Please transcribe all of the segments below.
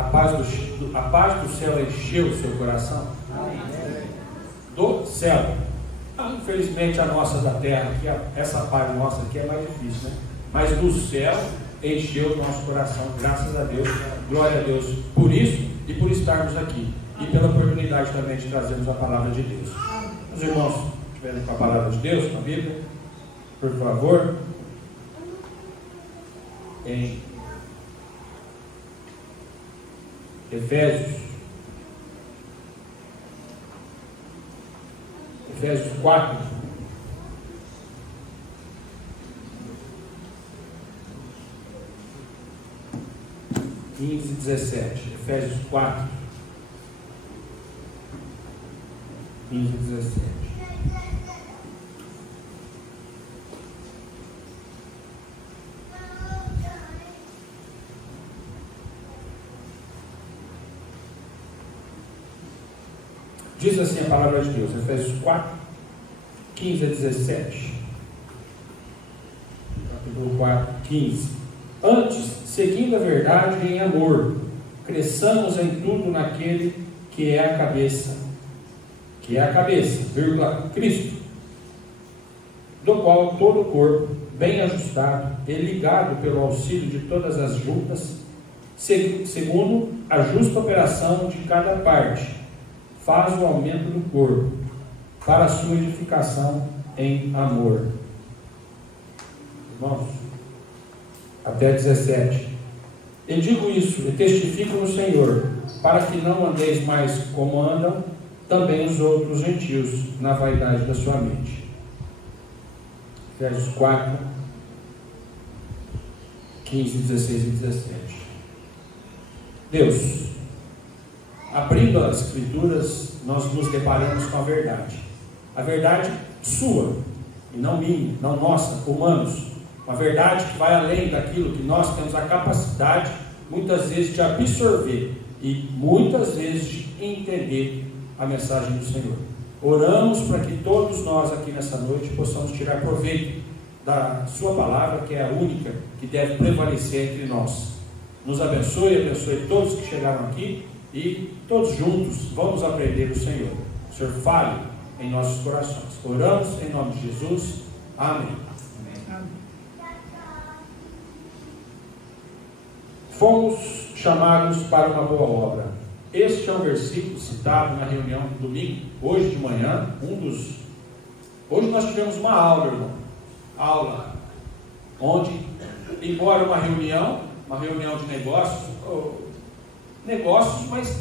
A paz do céu encheu o seu coração? Do céu. Infelizmente a nossa da terra, aqui, essa paz nossa aqui é mais difícil, né? Mas do céu encheu o nosso coração, graças a Deus, glória a Deus por isso e por estarmos aqui. E pela oportunidade também de trazermos a palavra de Deus. Os irmãos estiverem com a palavra de Deus, com a Bíblia, por favor, em Efésios 4, e 17. Efésios 4, 15 e 17. Diz assim a palavra de Deus, Efésios 4, 15 a 17. Capítulo 4, 15. Antes, seguindo a verdade em amor, cresçamos em tudo naquele que é a cabeça, Cristo, do qual todo o corpo, bem ajustado e ligado pelo auxílio de todas as juntas, segundo a justa operação de cada parte, faz o aumento do corpo, para a sua edificação em amor. Irmãos, até 17. E digo isso, e testifico no Senhor, para que não andeis mais como andam também os outros gentios, na vaidade da sua mente. Efésios 4, 15, 16 e 17. Deus, abrindo as Escrituras, nós nos deparamos com a verdade sua, e não minha, não nossa, humanos, uma verdade que vai além daquilo que nós temos a capacidade, muitas vezes, de absorver, e muitas vezes de entender a mensagem do Senhor. Oramos para que todos nós aqui nessa noite possamos tirar proveito da sua palavra, que é a única que deve prevalecer entre nós. Nos abençoe todos que chegaram aqui, e todos juntos vamos aprender do Senhor. O Senhor fale em nossos corações. Oramos em nome de Jesus. Amém. Fomos chamados para uma boa obra. Este é um versículo citado na reunião do domingo, hoje de manhã. Hoje nós tivemos uma aula, irmão. Onde, embora uma reunião de negócios, mas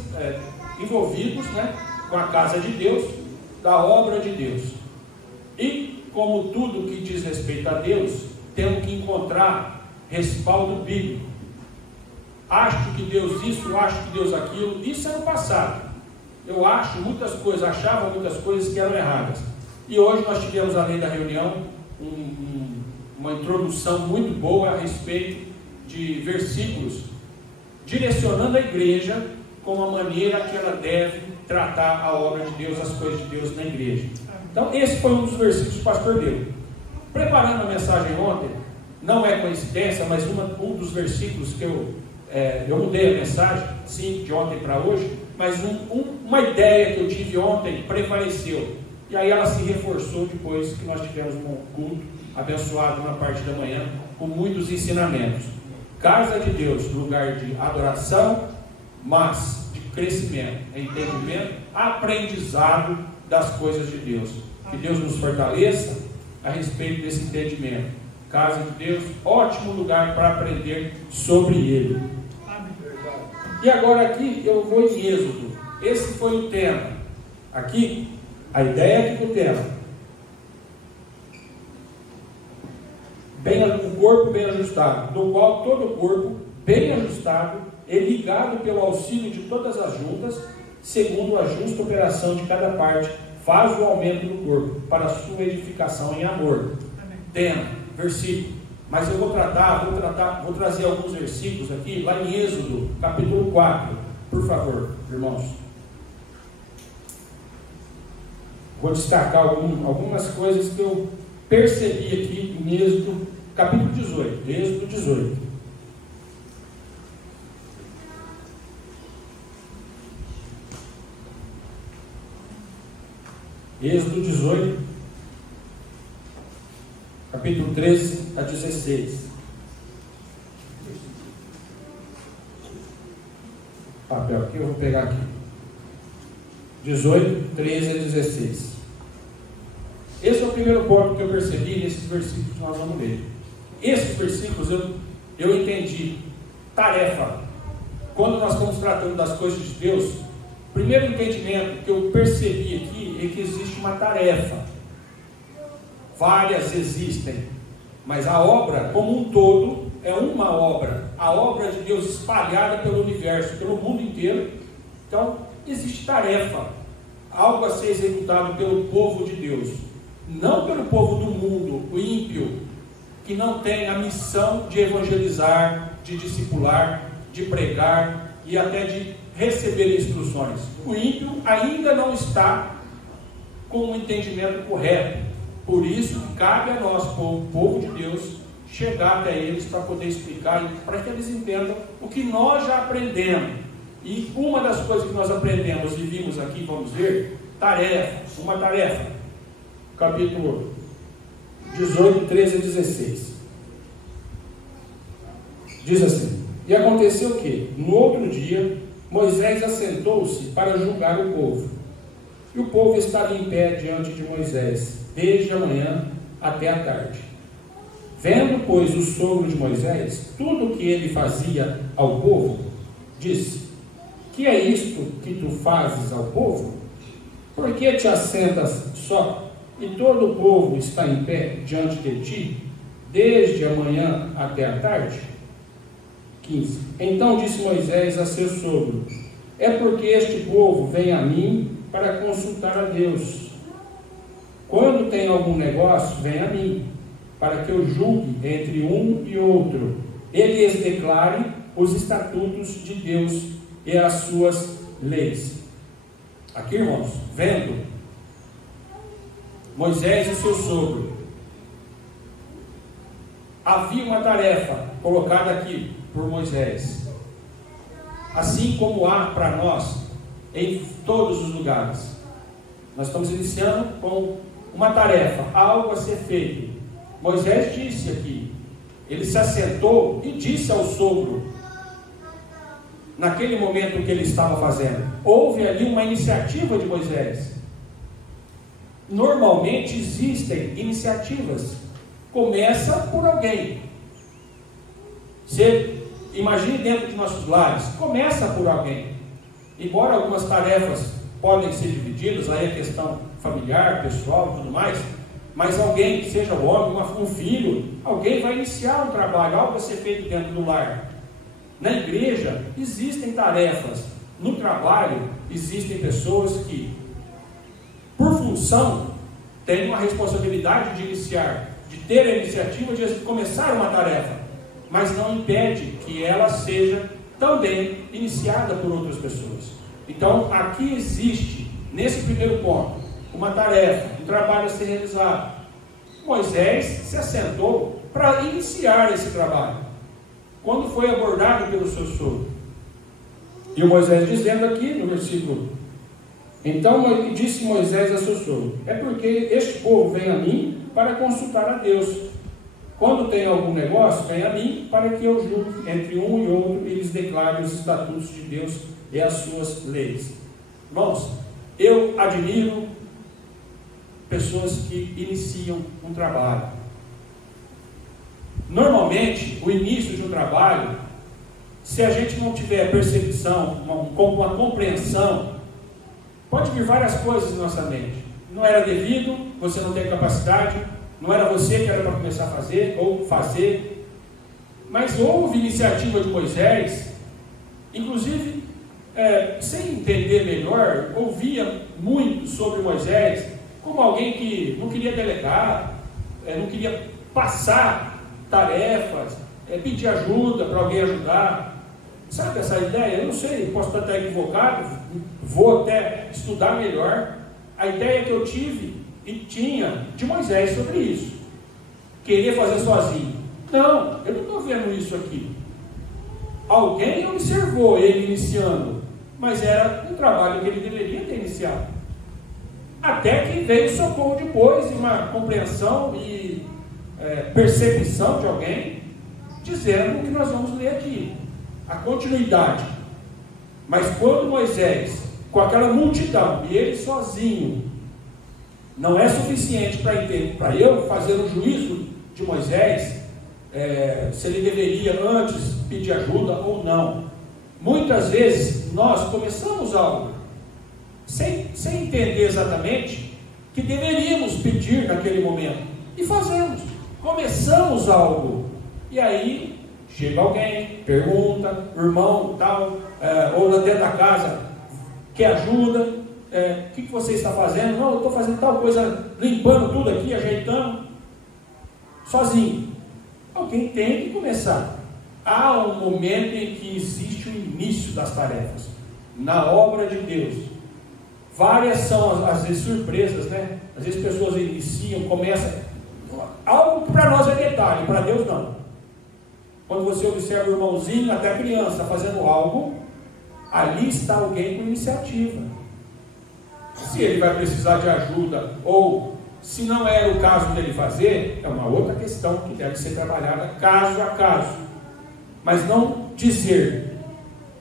envolvidos, né, com a casa de Deus, da obra de Deus. E como tudo que diz respeito a Deus, temos que encontrar respaldo bíblico. Acho que Deus isso, acho que Deus aquilo. Isso é no passado. Eu achava muitas coisas que eram erradas. E hoje nós tivemos, além da reunião, uma introdução muito boa a respeito de versículos direcionando a igreja com a maneira que ela deve tratar a obra de Deus, as coisas de Deus na igreja. Então esse foi um dos versículos que o pastor deu. Preparando a mensagem ontem, não é coincidência, mas um dos versículos que eu mudei a mensagem, sim, de ontem para hoje, mas uma ideia que eu tive ontem prevaleceu, e aí ela se reforçou depois que nós tivemos um culto abençoado na parte da manhã, com muitos ensinamentos. Casa de Deus, lugar de adoração, mas de crescimento, entendimento, aprendizado das coisas de Deus. Que Deus nos fortaleça a respeito desse entendimento. Casa de Deus, ótimo lugar para aprender sobre Ele. E agora aqui eu vou em Êxodo. Esse foi o tema. Aqui, a ideia é que o tema. O corpo bem ajustado, do qual todo o corpo bem ajustado e ligado pelo auxílio de todas as juntas, segundo a justa operação de cada parte, faz o aumento do corpo para a sua edificação em amor. Tema, versículo. Mas eu vou trazer alguns versículos aqui, lá em Êxodo, capítulo 4, por favor, irmãos. Vou destacar algumas coisas que eu percebi aqui em Êxodo, capítulo 18. Êxodo 18. Êxodo 18, capítulo 13 a 16. Papel aqui, eu vou pegar aqui. 18, 13 a 16. Esse é o primeiro ponto que eu percebi nesses versículos que nós vamos ler. Esses versículos eu entendi. Tarefa. Quando nós estamos tratando das coisas de Deus, o primeiro entendimento que eu percebi aqui é que existe uma tarefa. Várias existem, mas a obra como um todo é uma obra. A obra de Deus espalhada pelo universo, pelo mundo inteiro. Então, existe tarefa. Algo a ser executado pelo povo de Deus. Não pelo povo do mundo, o ímpio, que não tem a missão de evangelizar, de discipular, de pregar e até de receber instruções. O ímpio ainda não está com o entendimento correto. Por isso, cabe a nós, povo de Deus, chegar até eles para poder explicar, para que eles entendam o que nós já aprendemos. E uma das coisas que nós aprendemos e vimos aqui, vamos ver, tarefa, uma tarefa. Capítulo 18, 13 a 16. Diz assim: E aconteceu que, no outro dia, Moisés assentou-se para julgar o povo. E o povo estava em pé diante de Moisés, desde a manhã até a tarde. Vendo, pois, o sogro de Moisés, tudo o que ele fazia ao povo, disse: Que é isto que tu fazes ao povo? Por que te assentas só? E todo o povo está em pé diante de ti, desde a manhã até a tarde? 15. Então disse Moisés a seu sogro: É porque este povo vem a mim para consultar a Deus. Quando tem algum negócio, vem a mim, para que eu julgue entre um e outro. Ele lhes declare os estatutos de Deus e as suas leis. Aqui, irmãos, vendo Moisés e seu sogro, havia uma tarefa colocada aqui por Moisés, assim como há para nós em todos os lugares. Nós estamos iniciando com uma tarefa, algo a ser feito. Moisés disse aqui, ele se assentou e disse ao sogro, naquele momento que ele estava fazendo, houve ali uma iniciativa de Moisés. Normalmente existem iniciativas, começa por alguém. Você imagine dentro de nossos lares, começa por alguém. Embora algumas tarefas podem ser divididas, aí é questão familiar, pessoal e tudo mais, mas alguém, que seja homem, um filho, alguém vai iniciar um trabalho, algo a ser feito dentro do lar. Na igreja existem tarefas, no trabalho existem pessoas que, por função, têm uma responsabilidade de iniciar, de ter a iniciativa de começar uma tarefa, mas não impede que ela seja também iniciada por outras pessoas. Então, aqui existe, nesse primeiro ponto, uma tarefa, um trabalho a ser realizado. Moisés se assentou para iniciar esse trabalho, quando foi abordado pelo seu sogro. E o Moisés dizendo aqui no versículo: Então disse Moisés a seu sogro: É porque este povo vem a mim para consultar a Deus. Quando tem algum negócio, vem a mim para que eu julgue entre um e outro e lhes declare os estatutos de Deus e as suas leis. Irmãos, eu admiro pessoas que iniciam um trabalho. Normalmente, o início de um trabalho, se a gente não tiver percepção, uma compreensão, pode vir várias coisas na nossa mente. Não era devido, você não tem capacidade, não era você que era para começar a fazer, ou fazer. Mas houve iniciativa de Moisés, inclusive, sem entender melhor, ouvia muito sobre Moisés, como alguém que não queria delegar, não queria passar tarefas, pedir ajuda para alguém ajudar. Sabe essa ideia? Eu não sei, posso estar até equivocado, vou até estudar melhor. A ideia que eu tive e tinha de Moisés sobre isso, querer fazer sozinho. Não, eu não estou vendo isso aqui. Alguém observou ele iniciando, mas era um trabalho que ele deveria ter iniciado. Até que veio o socorro depois, e uma compreensão e percepção de alguém, dizendo o que nós vamos ler aqui, a continuidade. Mas quando Moisés, com aquela multidão, e ele sozinho, não é suficiente para eu fazer um juízo de Moisés, se ele deveria antes pedir ajuda ou não. Muitas vezes nós começamos algo sem entender exatamente que deveríamos pedir naquele momento, e fazemos, começamos algo, e aí chega alguém, pergunta, irmão tal, ou dentro da casa, quer ajuda, o que você está fazendo? Não, eu estou fazendo tal coisa, limpando tudo aqui, ajeitando, sozinho. Alguém tem que começar. Há um momento em que existe o início das tarefas, na obra de Deus. Várias são, às vezes, surpresas, né? Às vezes pessoas iniciam, começam, algo que para nós é detalhe, para Deus não. Quando você observa o irmãozinho, até a criança, fazendo algo, ali está alguém com iniciativa. Se ele vai precisar de ajuda, ou se não era o caso dele fazer, é uma outra questão que deve ser trabalhada caso a caso. Mas não dizer,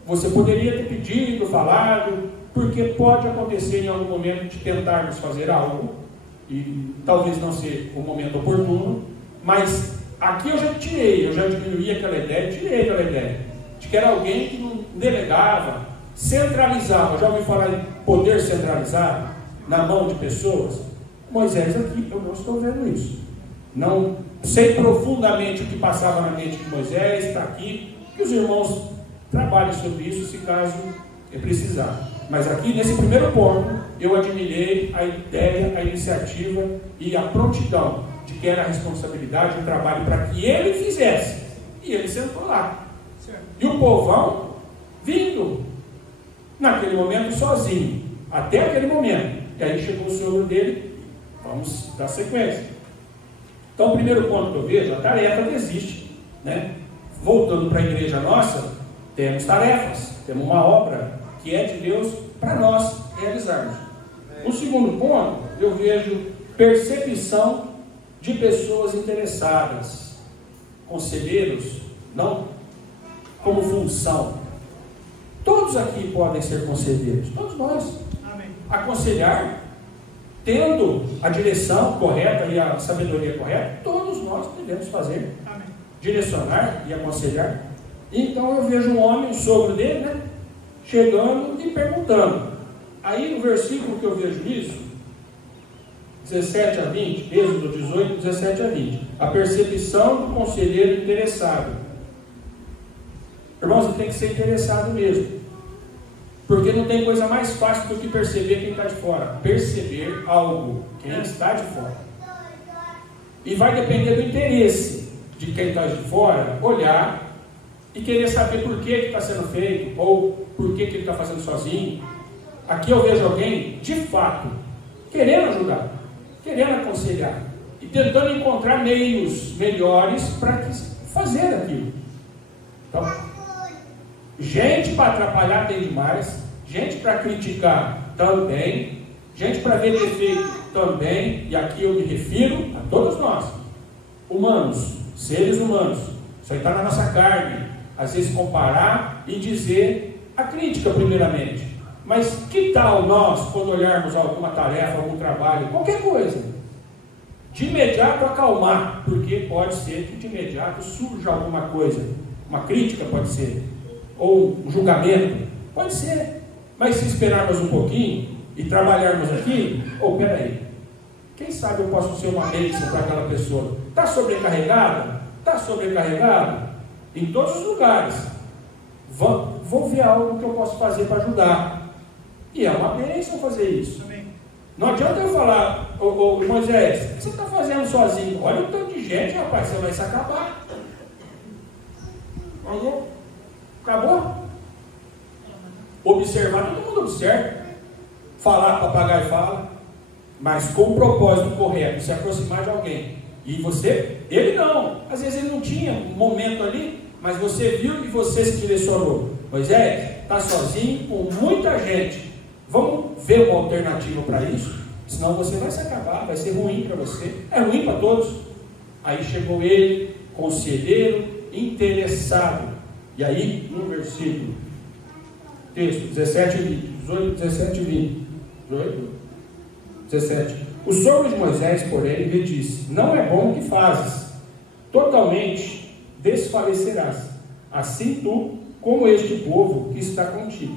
você poderia ter pedido, falado, porque pode acontecer em algum momento de tentarmos fazer algo, e talvez não seja o momento oportuno, mas aqui eu já diminuí aquela ideia, tirei aquela ideia, de que era alguém que não delegava, centralizava. Já ouvi falar em poder centralizado na mão de pessoas? Moisés aqui, eu não estou vendo isso. Não sei profundamente o que passava na mente de Moisés, está aqui, que os irmãos trabalhem sobre isso, se caso precisar. Mas aqui, nesse primeiro ponto, eu admirei a ideia, a iniciativa e a prontidão de que era a responsabilidade, o trabalho para que ele fizesse. E ele sentou lá. Certo. E o povão vindo, naquele momento sozinho, até aquele momento. E aí chegou o sogro dele, vamos dar sequência. Então, o primeiro ponto que eu vejo, a tarefa que existe, né? Voltando para a igreja nossa, temos tarefas, temos uma obra que é de Deus para nós realizarmos. O segundo ponto, eu vejo percepção de pessoas interessadas, conselheiros, não como função. Todos aqui podem ser conselheiros, todos nós. Amém. Aconselhar, tendo a direção correta e a sabedoria correta, todos nós devemos fazer. Amém. Direcionar e aconselhar. Então eu vejo um homem, o sogro dele, né, chegando e perguntando. Aí no versículo que eu vejo isso, 17 a 20, Êxodo 18, 17 a 20, a percepção do conselheiro interessado. Irmãos, você tem que ser interessado mesmo, porque não tem coisa mais fácil do que perceber quem está de fora. Perceber algo, quem está de fora. E vai depender do interesse de quem está de fora, olhar e querer saber por que está sendo feito, ou por que ele está fazendo sozinho. Aqui eu vejo alguém, de fato, querendo ajudar, querendo aconselhar, e tentando encontrar meios melhores para fazer aquilo. Então, gente para atrapalhar tem demais, gente para criticar também, gente para ver defeito também, e aqui eu me refiro a todos nós, humanos, seres humanos. Isso aí está na nossa carne. Às vezes comparar e dizer a crítica primeiramente. Mas que tal nós, quando olharmos alguma tarefa, algum trabalho, qualquer coisa, de imediato acalmar, porque pode ser que de imediato surja alguma coisa, uma crítica pode ser, ou um julgamento, pode ser. Mas se esperarmos um pouquinho e trabalharmos aqui, peraí, quem sabe eu posso ser uma bênção para aquela pessoa? Está sobrecarregada? Está sobrecarregado? Em todos os lugares. Vou ver algo que eu posso fazer para ajudar. E é uma bênção fazer isso. Amém. Não adianta eu falar, Moisés, o que você está fazendo sozinho? Olha o tanto de gente, rapaz, você vai se acabar. Acabou? Observar, todo mundo observa. Falar, papagaio fala. Mas com o propósito correto, se aproximar de alguém. E você, ele não. Às vezes ele não tinha um momento ali, mas você viu e você se direcionou. Moisés, está sozinho com muita gente. Vamos ver uma alternativa para isso? senão você vai se acabar, vai ser ruim para você, é ruim para todos. Aí chegou ele, conselheiro, interessado. E aí, no versículo, texto 17 e 20, 18, 17 e 20, 18, 17. O sogro de Moisés, porém, lhe disse: não é bom o que fazes, totalmente desfalecerás, assim tu como este povo que está contigo,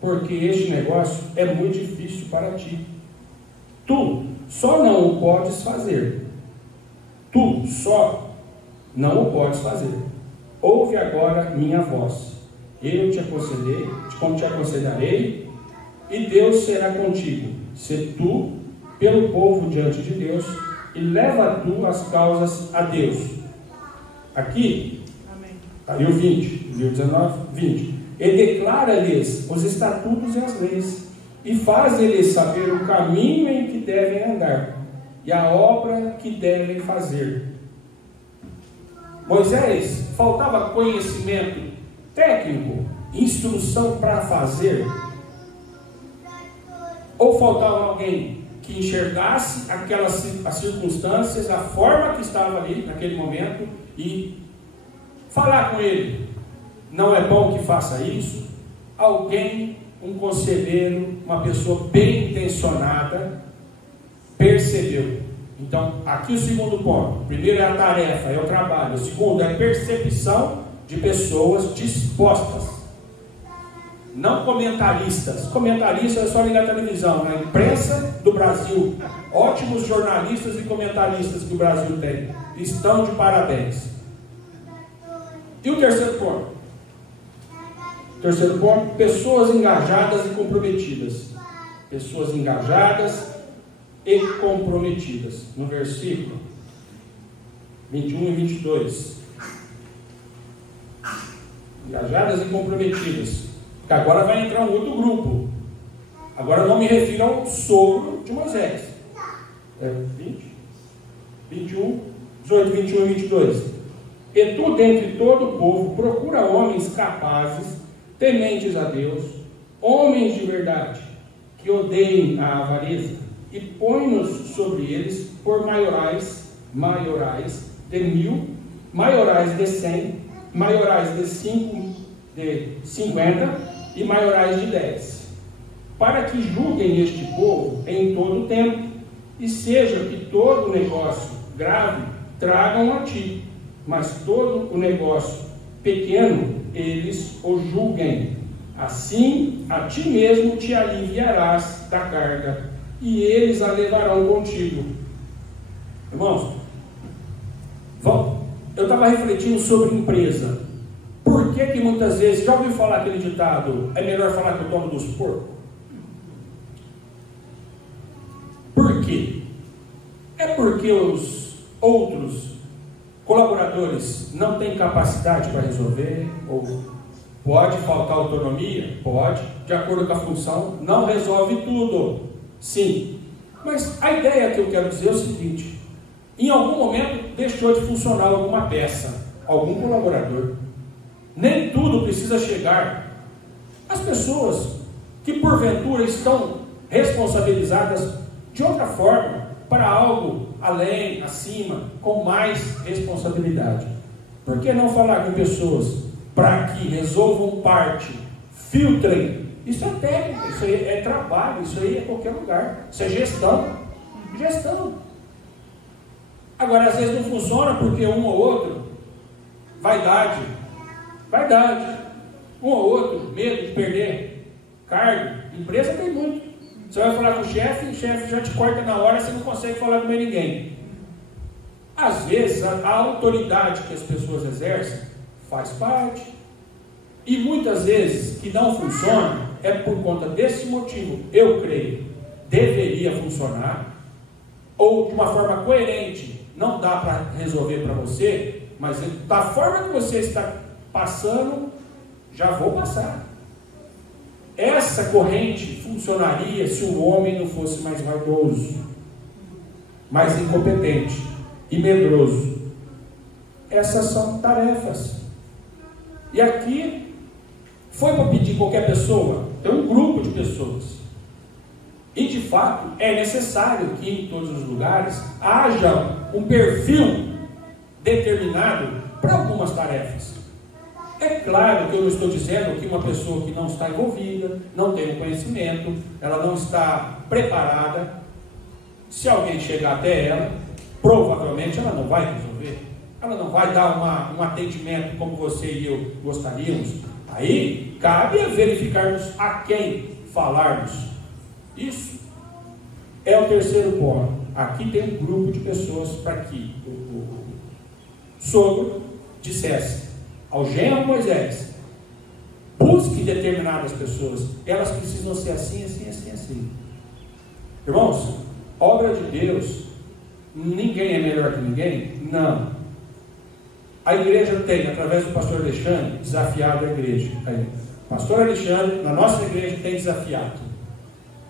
porque este negócio é muito difícil para ti. Tu só não o podes fazer. Tu só não o podes fazer. Ouve agora minha voz. Eu te aconselhei, como te aconselharei, e Deus será contigo. Se tu pelo povo diante de Deus, e leva tu as causas a Deus. Aqui, está aí o 20, viu 19, 20. E declara-lhes os estatutos e as leis, e faz-lhes saber o caminho em que devem andar, e a obra que devem fazer. Moisés, faltava conhecimento técnico, instrução para fazer? Ou faltava alguém que enxergasse as circunstâncias, a forma que estava ali naquele momento e falar com ele? Não é bom que faça isso? Alguém, um conselheiro, uma pessoa bem intencionada, percebeu. Então, aqui o segundo ponto. Primeiro é a tarefa, é o trabalho. O segundo é a percepção de pessoas dispostas. Não comentaristas. Comentaristas é só ligar a televisão. Na imprensa do Brasil, ótimos jornalistas e comentaristas que o Brasil tem, estão de parabéns. E o terceiro ponto? Terceiro ponto, pessoas engajadas e comprometidas. Pessoas engajadas e comprometidas. No versículo 21 e 22. Engajadas e comprometidas. Porque agora vai entrar um outro grupo. Agora eu não me refiro ao sogro de Moisés. 20, 21, 18, 21 e 22. E tu, dentre todo o povo, procura homens capazes, tementes a Deus, homens de verdade, que odeiem a avareza, e põe-nos sobre eles por maiorais de 1000, maiorais de 100, maiorais de 50 e maiorais de 10, para que julguem este povo em todo o tempo, e seja que todo o negócio grave tragam a ti, mas todo o negócio pequeno eles o julguem. Assim a ti mesmo te aliviarás da carga, e eles a levarão contigo. Irmãos, eu estava refletindo sobre empresa. Por que muitas vezes, já ouviu falar aquele ditado, é melhor falar que o dono dos porcos? Por quê? É porque os outros colaboradores não têm capacidade para resolver? Ou pode faltar autonomia? Pode, de acordo com a função, não resolve tudo. Sim, mas a ideia que eu quero dizer é o seguinte: em algum momento deixou de funcionar alguma peça, algum colaborador. Nem tudo precisa chegar. As pessoas que porventura estão responsabilizadas de outra forma, para algo além, acima, com mais responsabilidade. Por que não falar com pessoas para que resolvam parte, filtrem? Isso é técnica, isso aí é trabalho, isso aí é qualquer lugar, isso é gestão. Agora, às vezes não funciona porque um ou outro, vaidade, um ou outro, medo de perder cargo. Empresa tem muito. Você vai falar com o chefe já te corta na hora, você não consegue falar com mais ninguém. Às vezes a autoridade que as pessoas exercem faz parte, e muitas vezes que não funciona é por conta desse motivo. Eu creio, deveria funcionar, ou de uma forma coerente. Não dá para resolver para você, mas da forma que você está passando, já vou passar. Essa corrente funcionaria se o homem não fosse mais vaidoso, mais incompetente e medroso. Essas são tarefas. E aqui foi para pedir qualquer pessoa, tem um grupo de pessoas. E de fato é necessário que em todos os lugares haja um perfil determinado para algumas tarefas. É claro que eu não estou dizendo que uma pessoa que não está envolvida, não tem o conhecimento, ela não está preparada, se alguém chegar até ela, provavelmente ela não vai resolver, ela não vai dar um atendimento como você e eu gostaríamos. Aí cabe a verificarmos a quem falarmos. Isso é o terceiro ponto. Aqui tem um grupo de pessoas para que o sogro dissesse ao genro Moisés: busque determinadas pessoas, elas precisam ser assim, assim, assim, assim. Irmãos, obra de Deus, ninguém é melhor que ninguém? Não. A igreja tem, através do pastor Alexandre, desafiado a igreja. O pastor Alexandre, na nossa igreja, tem desafiado.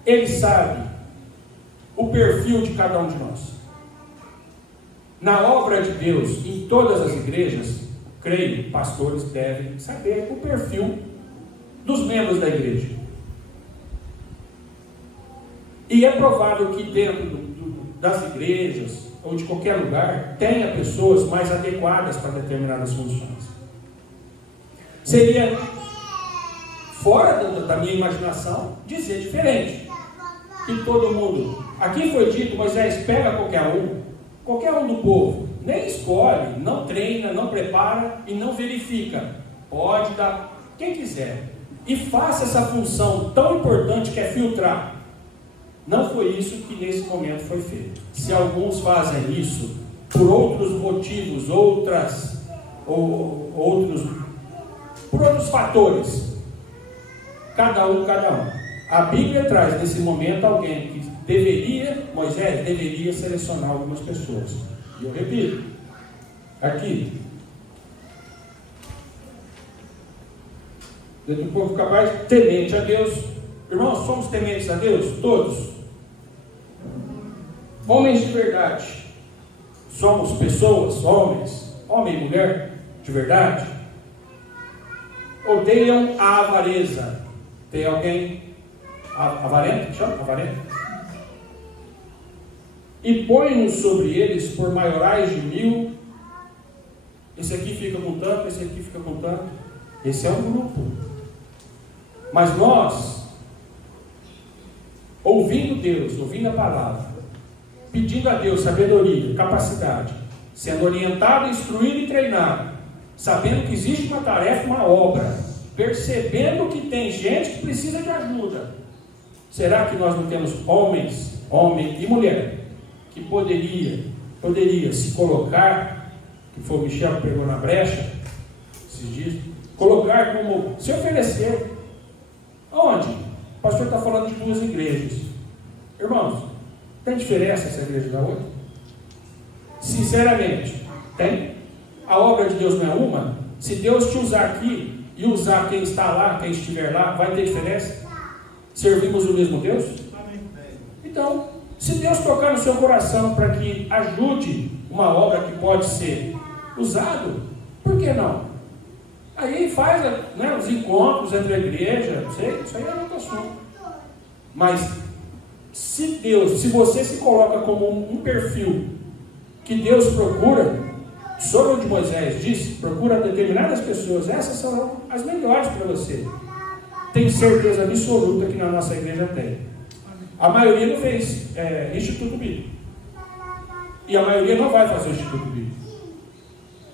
Ele sabe o perfil de cada um de nós. Na obra de Deus, em todas as igrejas, creio, pastores devem saber o perfil dos membros da igreja. E é provável que dentro das igrejas, ou de qualquer lugar, tenha pessoas mais adequadas para determinadas funções. Seria fora da minha imaginação dizer diferente. Que todo mundo, aqui foi dito, Moisés pega qualquer um do povo, nem escolhe, não treina, não prepara e não verifica, pode dar quem quiser, e faça essa função tão importante que é filtrar. Não foi isso que nesse momento foi feito. Se alguns fazem isso por outros motivos, por outros fatores, cada um. A Bíblia traz nesse momento alguém que Moisés deveria selecionar algumas pessoas. E eu repito, aqui, dentro do povo capaz, temente a Deus. Irmãos, somos tementes a Deus? Todos. Homens de verdade. Somos pessoas, homem e mulher de verdade. Odeiam a avareza. Tem alguém avarento? Chama avarento? E põe-nos sobre eles por maiorais de 1000. Esse aqui fica com tanto, esse aqui fica com tanto. Esse é um grupo. Mas nós, ouvindo Deus, ouvindo a palavra, pedindo a Deus sabedoria, capacidade, sendo orientado, instruído e treinado, sabendo que existe uma tarefa, uma obra, percebendo que tem gente que precisa de ajuda. Será que nós não temos homem e mulher, que poderia se colocar, que foi o Michel que pegou na brecha, esses dias, colocar como, se oferecer. Onde? O pastor está falando de 2 igrejas. Irmãos, tem diferença essa igreja da outra? Sinceramente, tem? A obra de Deus não é uma? Se Deus te usar aqui e usar quem está lá, quem estiver lá, vai ter diferença? Servimos o mesmo Deus? Então, se Deus tocar no seu coração para que ajude uma obra que pode ser usado, por que não? Aí faz, né, os encontros entre a igreja, não sei, isso aí é outro assunto. Mas se você se coloca como um perfil que Deus procura, sobre o de Moisés disse, procura determinadas pessoas, essas são as melhores para você. Tenho certeza absoluta que na nossa igreja tem. A maioria não fez Instituto Bíblico. E a maioria não vai fazer o Instituto Bíblico.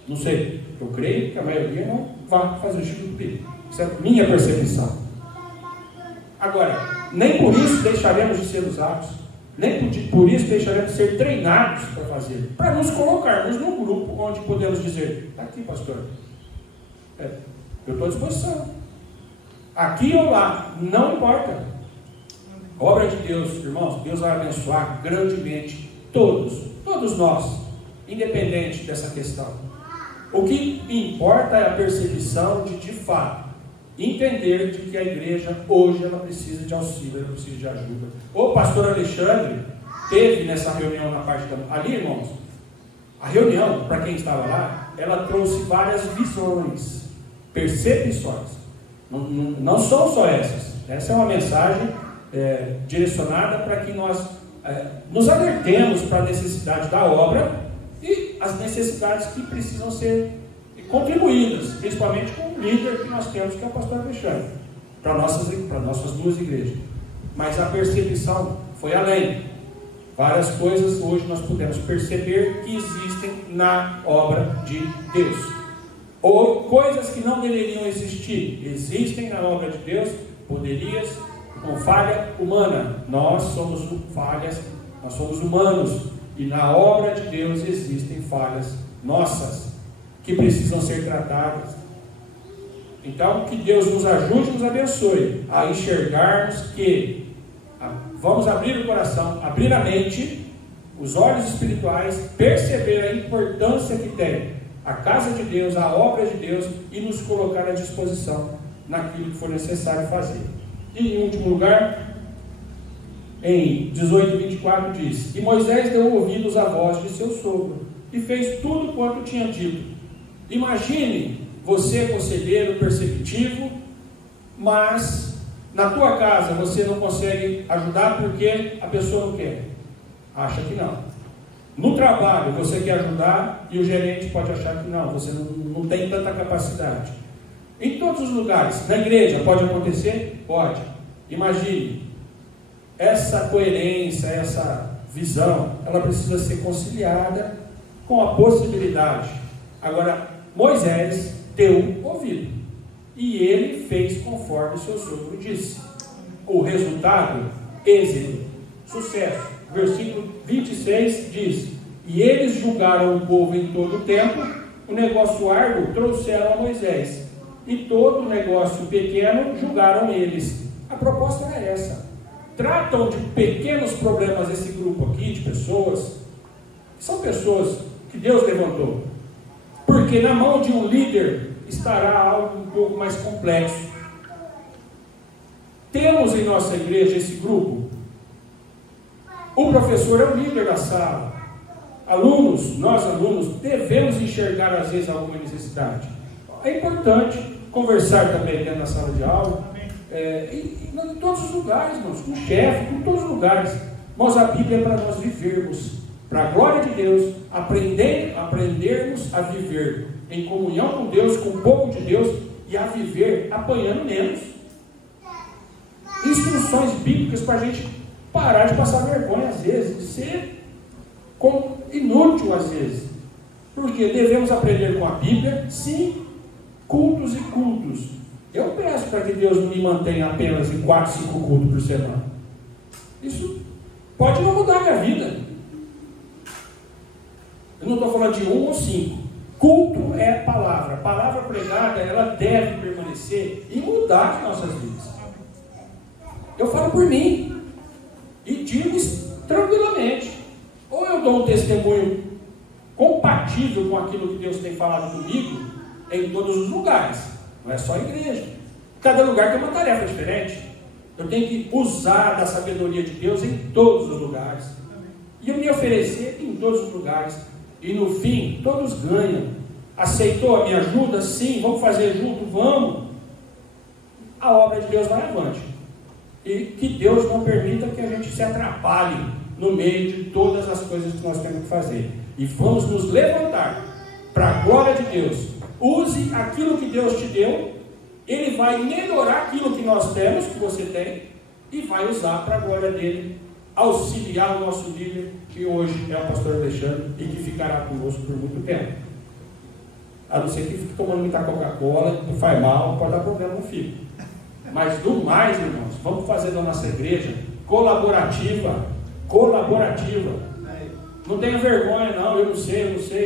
Não sei, eu creio que a maioria não vai fazer o Instituto Bíblico. Isso é a minha percepção. Agora, nem por isso deixaremos de ser usados, nem por isso deixaremos de ser treinados para fazer, para nos colocarmos num grupo onde podemos dizer: está aqui, pastor, eu estou à disposição, aqui ou lá, não importa. Obra de Deus, irmãos, Deus vai abençoar grandemente todos nós, independente dessa questão. O que importa é a percepção de fato, entender de que a igreja hoje ela precisa de auxílio, ela precisa de ajuda. O pastor Alexandre teve nessa reunião na parte ali, irmãos, a reunião, para quem estava lá, ela trouxe várias visões, percepções. Não são só essas. Essa é uma mensagem direcionada para que nós nos alertemos para a necessidade da obra e as necessidades que precisam ser contribuídas, principalmente com o líder que nós temos, que é o pastor Alexandre, para nossas duas igrejas. Mas a percepção foi além. Várias coisas hoje nós podemos perceber que existem na obra de Deus. Ou coisas que não deveriam existir, existem na obra de Deus, poderias, com falha humana. Nós somos falhas, nós somos humanos, e na obra de Deus existem falhas nossas, que precisam ser tratadas. Então, que Deus nos ajude e nos abençoe a enxergarmos que vamos abrir o coração, abrir a mente, os olhos espirituais, perceber a importância que tem a casa de Deus, a obra de Deus, e nos colocar à disposição naquilo que for necessário fazer. E em último lugar, em 18:24 diz: e Moisés deu ouvidos à voz de seu sogro e fez tudo quanto tinha dito. Imagine você, conselheiro perceptivo, mas na tua casa você não consegue ajudar porque a pessoa não quer, acha que não. No trabalho você quer ajudar e o gerente pode achar que não, você não tem tanta capacidade. Em todos os lugares, na igreja pode acontecer? Pode. Imagine, essa coerência, essa visão, ela precisa ser conciliada com a possibilidade. Agora, Moisés deu ouvido e ele fez conforme o seu sogro disse. O resultado, êxito, sucesso. Versículo 26 diz: e eles julgaram o povo em todo o tempo, o negócio árduo trouxeram a Moisés, e todo o negócio pequeno julgaram eles. A proposta era essa. Tratam de pequenos problemas esse grupo aqui de pessoas, são pessoas que Deus levantou, porque na mão de um líder estará algo um pouco mais complexo. Temos em nossa igreja esse grupo. O professor é o líder da sala. Nós alunos, devemos enxergar às vezes alguma necessidade. É importante conversar também dentro da sala de aula, em todos os lugares, irmãos, com o chefe, em todos os lugares. Mas a Bíblia é para nós vivermos, para a glória de Deus, aprendermos a viver em comunhão com Deus, com o povo de Deus, e a viver apanhando menos. Instruções bíblicas para a gente parar de passar vergonha às vezes, de ser inútil às vezes, porque devemos aprender com a Bíblia, sim, cultos e cultos. Eu peço para que Deus me mantenha apenas em 4, 5 cultos por semana. Isso pode não mudar a minha vida. Eu não estou falando de 1 ou 5. Culto é palavra. A palavra pregada, ela deve permanecer e mudar as nossas vidas. Eu falo por mim e digo tranquilamente. Ou eu dou um testemunho compatível com aquilo que Deus tem falado comigo em todos os lugares, não é só a igreja. Cada lugar tem uma tarefa diferente. Eu tenho que usar da sabedoria de Deus em todos os lugares e eu me oferecer em todos os lugares, e no fim todos ganham. Aceitou a minha ajuda? Sim. Vamos fazer junto? Vamos. A obra de Deus vai avante, e que Deus não permita que a gente se atrapalhe no meio de todas as coisas que nós temos que fazer, e vamos nos levantar para a glória de Deus. Use aquilo que Deus te deu, Ele vai melhorar aquilo que nós temos, que você tem, e vai usar para a glória dele, auxiliar o nosso líder, que hoje é o pastor Alexandre, e que ficará conosco por muito tempo. A não ser que fique tomando muita Coca-Cola, não faz mal, pode dar problema no filho. Mas do mais, irmãos, vamos fazer da nossa igreja colaborativa. Não tenha vergonha, não, eu não sei,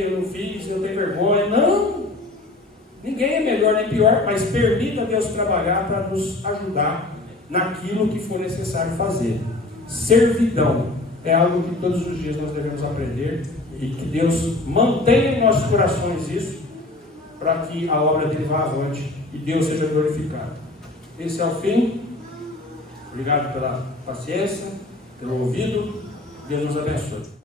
eu não fiz, eu tenho vergonha. Não! Ninguém é melhor nem pior, mas permita Deus trabalhar para nos ajudar naquilo que for necessário fazer. Servidão é algo que todos os dias nós devemos aprender, e que Deus mantenha em nossos corações isso, para que a obra dele vá avante e Deus seja glorificado. Esse é o fim. Obrigado pela paciência, pelo ouvido. Deus nos abençoe.